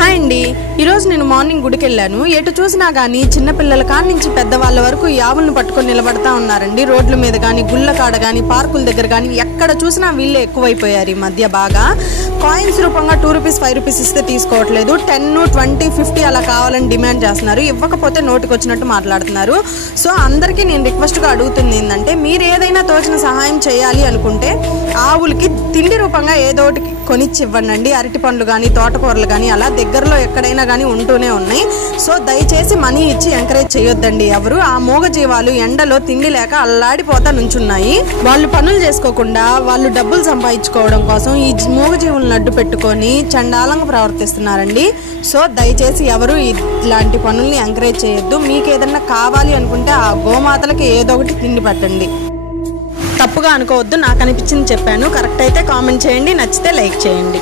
Hi అండి, ఈరోజు నేను మార్నింగ్ గుడికి వెళ్ళాను. ఎటు చూసినా కానీ చిన్నపిల్లల కాడి నుంచి పెద్దవాళ్ళ వరకు యావులను పట్టుకొని నిలబడతా ఉన్నారండి. రోడ్ల మీద కానీ, గుళ్ళ కాడ కానీ, పార్కుల దగ్గర కానీ ఎక్కడ చూసినా వీళ్ళే ఎక్కువైపోయారు ఈ మధ్య. బాగా కాయిన్స్ రూపంగా 2 రూపీస్ 5 రూపీస్ ఇస్తే తీసుకోవట్లేదు, 10, 20, 50 అలా కావాలని డిమాండ్ చేస్తున్నారు. ఇవ్వకపోతే నోటికి వచ్చినట్టు మాట్లాడుతున్నారు. సో అందరికీ నేను రిక్వెస్ట్గా అడుగుతుంది ఏంటంటే, మీరు ఏదైనా తోచిన సహాయం చేయాలి అనుకుంటే ఆవులకి తిండి రూపంగా ఏదో ఒకటి కొనిచ్చి ఇవ్వండి. అరటి పండ్లు కానీ, తోటకూరలు కానీ అలా దగ్గరలో ఎక్కడైనా కానీ ఉంటూనే ఉన్నాయి. సో దయచేసి మనీ ఇచ్చి ఎంకరేజ్ చేయొద్దండి ఎవరు. ఆ మూగజీవాలు ఎండలో తిండి లేక అల్లాడిపోతా నుంచున్నాయి. వాళ్ళు పనులు చేసుకోకుండా వాళ్ళు డబ్బులు సంపాదించుకోవడం కోసం ఈ మూగజీవులను అడ్డు పెట్టుకొని చండాలంగా ప్రవర్తిస్తున్నారండి. సో దయచేసి ఎవరు ఇలాంటి పనుల్ని ఎంకరేజ్ చేయొద్దు. మీకు ఏదన్నా కావాలి అనుకుంటే ఆ గోమాతలకి ఏదో ఒకటి తిండి పెట్టండి. తప్పుగా అనుకోవద్దు, నాకు అనిపించింది చెప్పాను. కరెక్ట్ అయితే కామెంట్ చేయండి, నచ్చితే లైక్ చేయండి.